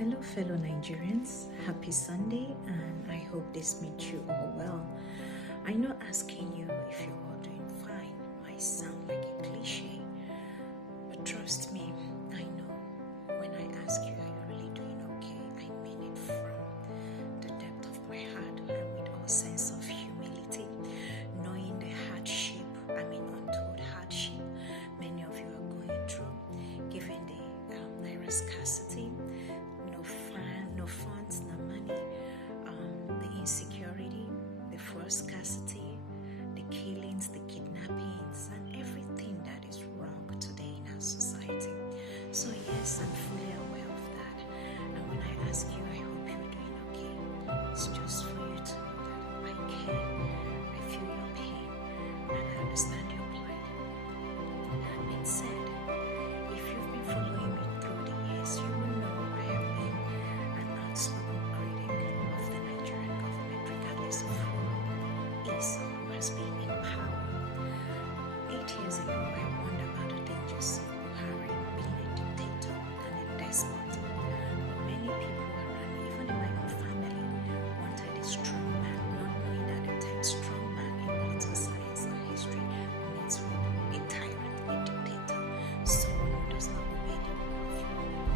Hello, fellow Nigerians. Happy Sunday, and I hope this meets you all well. I know asking you if you're all doing fine might sound like a cliche, but trust me, I know when I ask you, are you really doing okay? I mean it from the depth of my heart and with all sense of humility, knowing the hardship, untold hardship many of you are going through, given the naira scarcity. No funds, no money, the insecurity, the fuel scarcity, the killings, the kidnappings, and everything that is wrong today in our society. So yes, I'm fully aware of that. And when I ask you, I hope you're doing okay. It's just for you to know that I care, I feel your pain, and I understand your plight. That being said, if you've been following me through the years, you will know I have been an outspoken critic of the Nigerian government, regardless of who is or who has been in power. 8 years ago, I warned about the dangers of Buhari being a dictator and a despot. But many people around, even in my own family, wanted a strong man, not knowing that the term strong man in political science or history means a tyrant, a dictator, someone who does not obey the rule of law.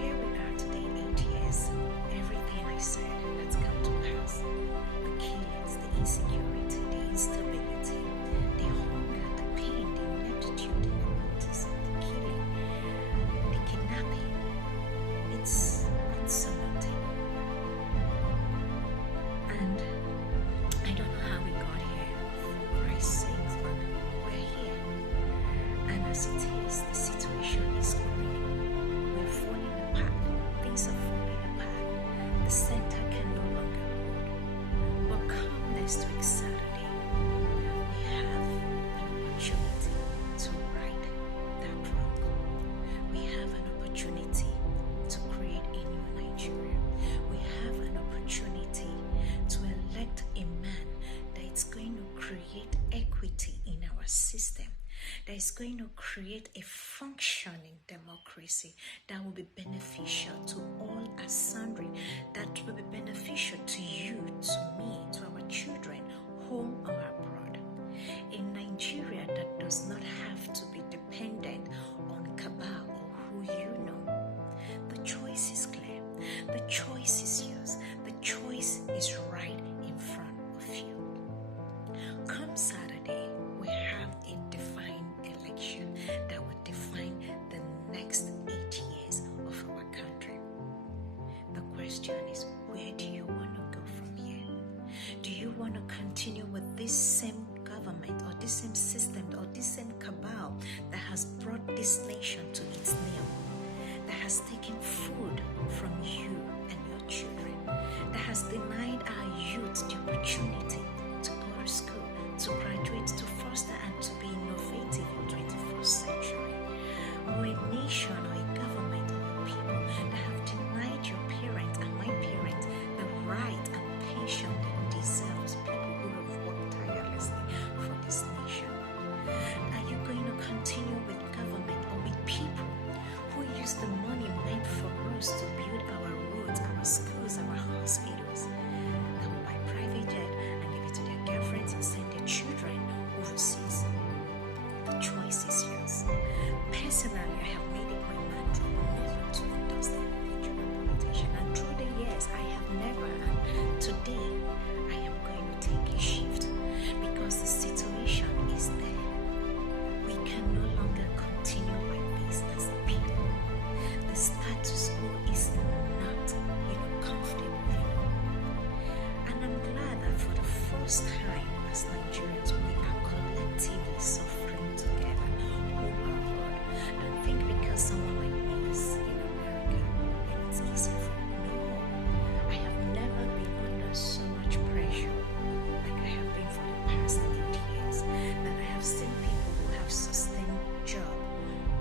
Here we are today, 8 years. Everything I said has come to pass. The killings, the insecurity, the instability, the hunger, the pain, the ineptitude, the nepotism, the killing, the kidnapping. It's unsurmountable. And I don't know how we got here, for Christ's sake, but we're here. And as it is, the situation is growing. We're falling apart. Things are falling apart. The center can no longer hold. But come next week, Saturday, we have an opportunity to right that wrong. We have an opportunity to create a new Nigeria. We have an opportunity to elect a man that is going to create equity in our system, that is going to create a functioning democracy that will be beneficial to all as sundry, that will be beneficial to you, to me, to our children, home or abroad. A Nigeria that does not have to be dependent on cabal or who you know. The choice is clear. The choice is yours. The choice is right in front of you. Come Saturday, we have a defined election that will define the next 8 years of our country. The question is, where do you want to go from here? Do you want to continue with this same government or this same system or this same cabal that has brought this nation to its kneel, that has taken food from you and your children, that has denied our youth the opportunity to go to school, to graduate, to foster and to be innovative in 21st century? Or a nation or a government or a people that have denied your parent and my parent the right and pension they deserve as people who have worked tirelessly for this nation? Are you going to continue with government or with people who use the money meant for us to build our roads, our schools, our hospitals, that will buy private jet and give it to their girlfriends and send their children overseas? The choice is yours. Personally, I have made it my mantra never to endorse the Nigerian politician, and through the years, I have never, and today, I am going to take a shift because the situation is there. We can no longer continue like this as a people. The status quo is not, comfortable anymore. And I'm glad that for the first time as Nigerians, we are collectively suffering together, home and abroad. Don't think because someone like me is in America, then it's easier for me. No, I have never been under so much pressure like I have been for the past 8 years. That I have seen people who have sustained job,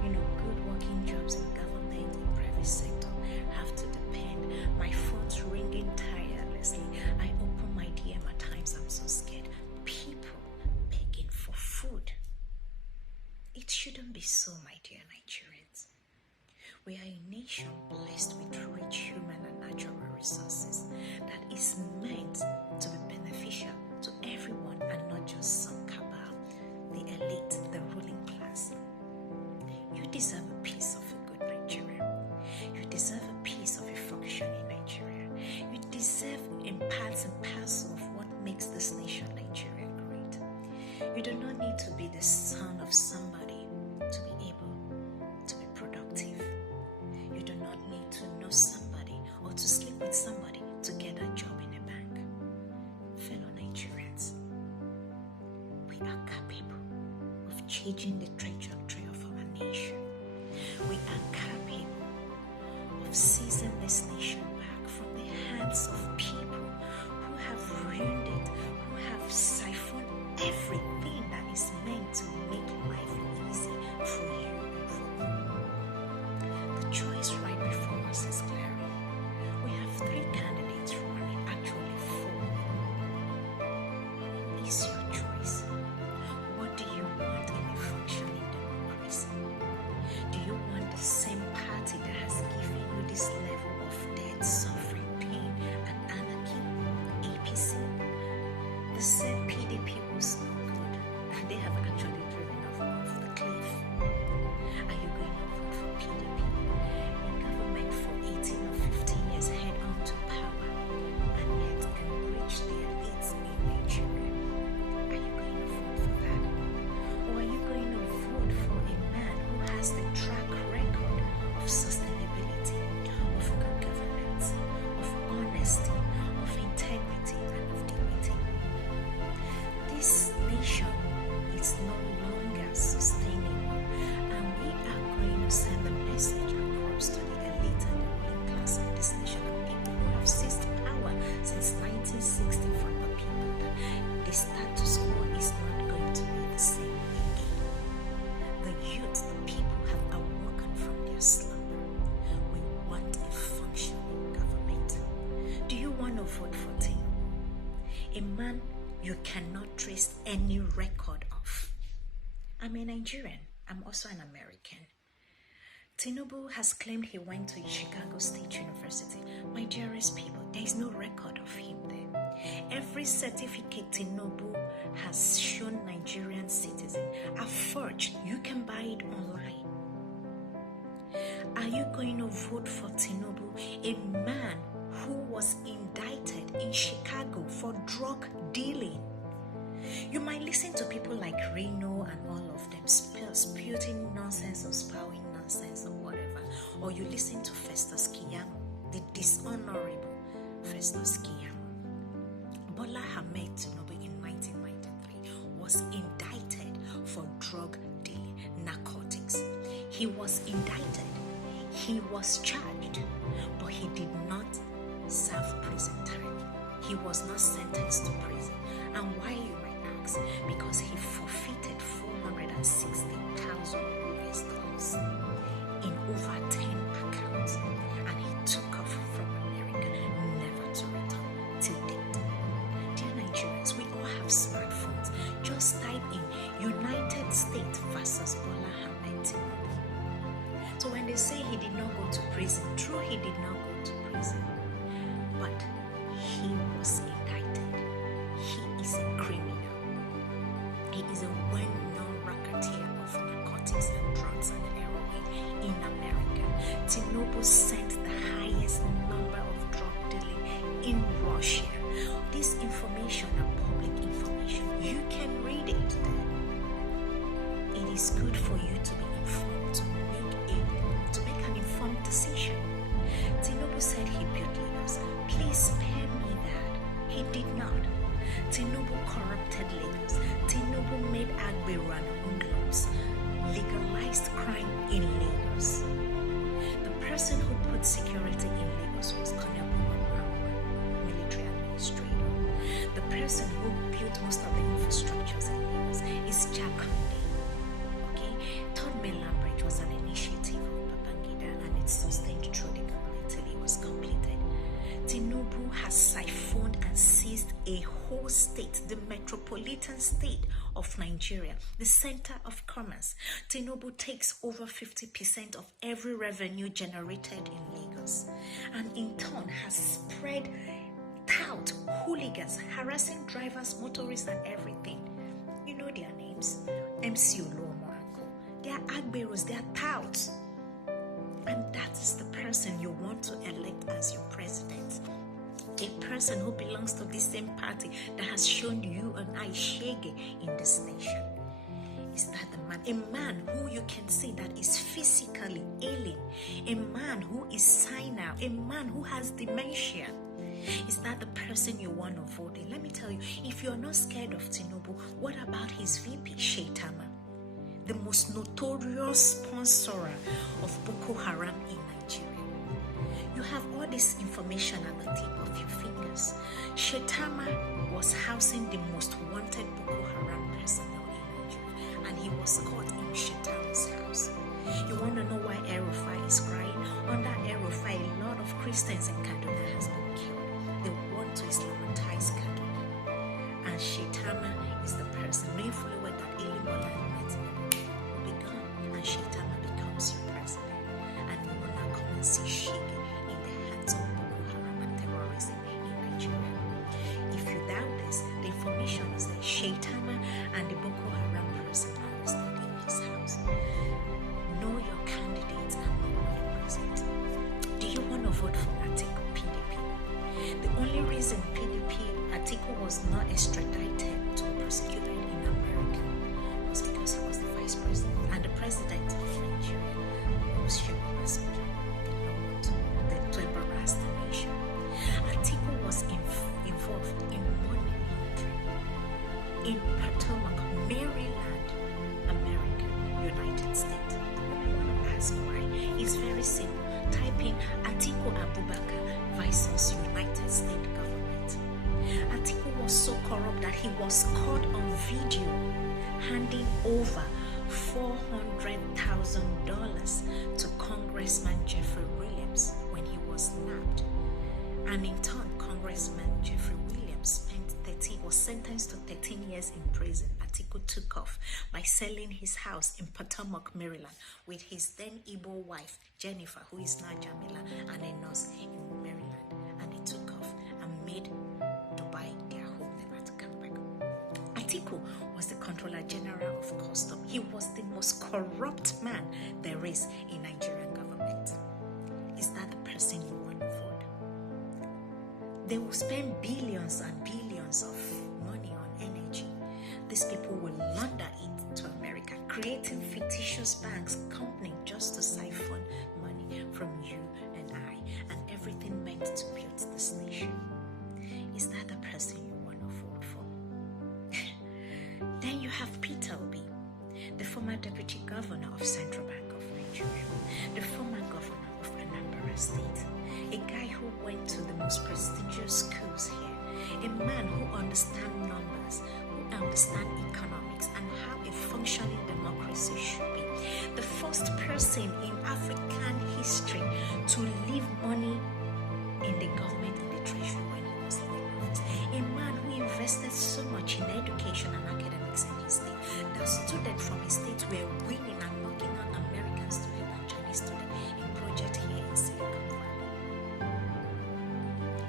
good working jobs in government, in private sector, have to depend. My phone's ringing tirelessly. I open my DM at times, I'm so scared. blessed with rich human and natural resources that is meant to be beneficial to everyone and not just some cabal, the elite, the ruling class. You deserve a piece of a good Nigeria. You deserve a piece of a functioning Nigeria. You deserve in parts and parcel of what makes this nation Nigeria great. You do not need to be the son of somebody to be able to be productive. You do not need to know somebody or to sleep with somebody to get a job in a bank. Fellow Nigerians, we are capable of changing the trajectory of our nation. We are capable of seizing this nation back from the hands of people who have ruined it, who have siphoned everything that is meant to make life easy for you and for me. The choice right before us is glaring. We have 3 candidates running, actually 4. What is your choice? What do you want in a functioning democracy? Do you want the same party that has given you this level of debt, suffering, pain, and anarchy? APC? The said PDP was no good, and they have actually driven off the cliff. Are you going to vote for PDP? A government for 18 or 15 years head on to power, and yet enrich the elites in Nigeria. Are you going to vote for that? Or are you going to vote for a man who has the track record of sustainability, of good governance, of honesty, of integrity, and of dignity? This nation is no longer sustainable, and we are going to send a message across to the elite and the ruling class of this nation and people who have seized power since 1960 from the people that the status quo is not going to be the same again. The youth, the people have awoken from their slumber. We want a functioning government. Do you want to vote for Tinubu? A man you cannot trace any record of. I'm a Nigerian. I'm also an American. Tinubu has claimed he went to Chicago State University. My dearest people, there is no record of him there. Every certificate Tinubu has shown Nigerian citizens are forged. You can buy it online. Are you going to vote for Tinubu, a man who was indicted in Chicago for drug dealing? You might listen to people like Reno and all of them spouting nonsense or spouting nonsense or whatever, or you listen to Festus Keyamo, the dishonorable Festus Keyamo. Bola Ahmed Tinubu in 1993 was indicted for drug dealing, narcotics. He was indicted, he was charged, but he did not serve prison time. He was not sentenced to prison. And why, you might ask? Because he forfeited $460,000 in over 10 accounts, and he took off from America, never to return till date. Dear Nigerians, we all have smartphones. Just type in United States versus Bola Ahmed Tinubu. So when they say he did not go to prison, true, he did not go to prison, but he was indicted. He is a criminal. He is a well-known racketeer of narcotics and drugs and heroin in America. Tinubu sent the highest number of drug dealing in Russia. This information are public information. You can read it there. It is good for you to be informed, to make an informed decision. Tinubu said he built Lagos. Please spare me that. He did not. Tinubu corrupted Lagos. Tinubu made Agbero and hoodlums, legalized crime in Lagos. The person who put security in Lagos was Colonel Brown, military administrator. The person who built most of the infrastructures in Lagos is Jack Conde. Okay? Third Mainland Bridge was an initiative of Babangida, and it sustained through the government till it was completed. Tinubu has siphoned and seized a whole state, the metropolitan state of Nigeria, the center of commerce. Tinubu takes over 50% of every revenue generated in Lagos, and in turn has spread out hooligans, harassing drivers, motorists, and everything. You know their names: MC Olomo and Co. They are agberos, they are touts. And that is the person you want to elect as your president. A person who belongs to the same party that has shown you and I shege in this nation. Is that the man? A man who you can see that is physically ailing. A man who is senile. A man who has dementia. Is that the person you want to vote in? Let me tell you, if you're not scared of Tinubu, what about his VP, Sheitama? The most notorious sponsor of Boko Haram in Nigeria. You have all this information at the tip of your fingers. Sheitama was housing the most wanted Boko Haram personnel in Nigeria, and he was caught in Sheitama's house. You want to know why El-Rufai is crying? Under El-Rufai, a lot of Christians in Kaduna has been killed. They want to Islamitize Kaduna. And Sheitama is the person, knowing fully well that Elimola will be gone, and Sheitama becomes your president. And you will now come and see Shege in the hands of Boko Haram and terrorism in Nigeria. If you doubt this, the information is that Sheitama and the Boko Haram person are arrested in his house. Know your candidates and know who you present. Do you want to vote for Atiku, PDP? The only reason Atiku was not extradited to be prosecuted in America was because he was the vice president and the president of Nigeria was Chigozie. To embarrass the nation. Atiku was involved in money laundering in Potomac, Maryland, America, United States. You want to ask why? It's very simple. Type in Atiku Abubakar versus United States government. Atiku was so corrupt that he was caught on video handing over $400,000 to Congressman Jeffrey Williams when he was nabbed. And in turn, Congressman Jeffrey Williams was sentenced to 13 years in prison. Atiku took off by selling his house in Potomac, Maryland, with his then Igbo wife, Jennifer, who is now Jamila, and a nurse in Maryland. And they took off and made Dubai their home, never to come back. Atiku was the Controller General of Custom. He was the most corrupt man there is in Nigerian government. Is that the person you want to vote? They will spend billions and billions of money on energy. These people will launder it to America, creating fictitious banks, company just to siphon money from you and I, and everything meant to build this nation. Is that the person you want to vote for? Then you have Peter Obi, the former deputy governor of Central Bank of Nigeria, the former governor of Anambra State, a guy who went to the most prestigious schools here, a man who understands numbers, who understands economics and how a functioning democracy should be. The first person in African history to leave money in the government, in the treasury when he was in office. A man who invested so much in education and academics in his state that students from his state were winning and knocking out American students and Chinese students in projects here in Silicon Valley.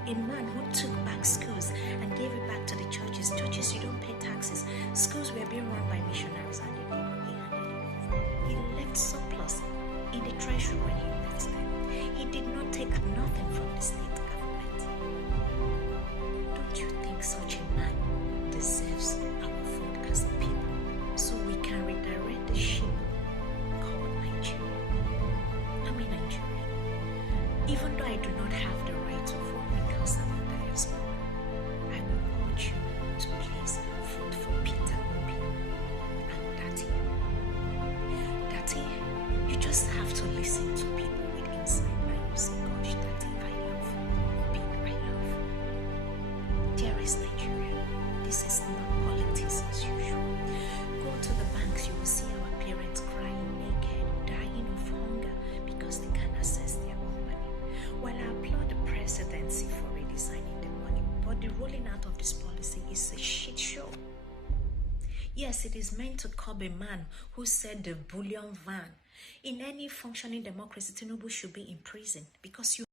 A man who took back schools and gave it back to the churches. Churches, you don't pay taxes. Schools were being run by missionaries and he handed it over. He left surplus in the treasury when he left them. He did not take nothing from the state government. Don't you think such a man deserves our vote as a people so we can redirect the ship called Nigeria? I'm a Nigerian. Even though I do not have the right to vote because I'm a diaspora, I will urge you to please vote for Peter Obi and Dati. Dati, you just have to listen to people with insight and you say, gosh, Dati, I love. Obi, I love. Dearest Nigeria, this is not politics as usual. Go to the banks, you will see our parents crying naked, dying of hunger because they can't access their own money. Well, I applaud the presidency for redesigning the money, but the rolling out of this policy is a shit show. Yes, it is meant to curb a man who said the bullion van. In any functioning democracy, Tinubu should be in prison because you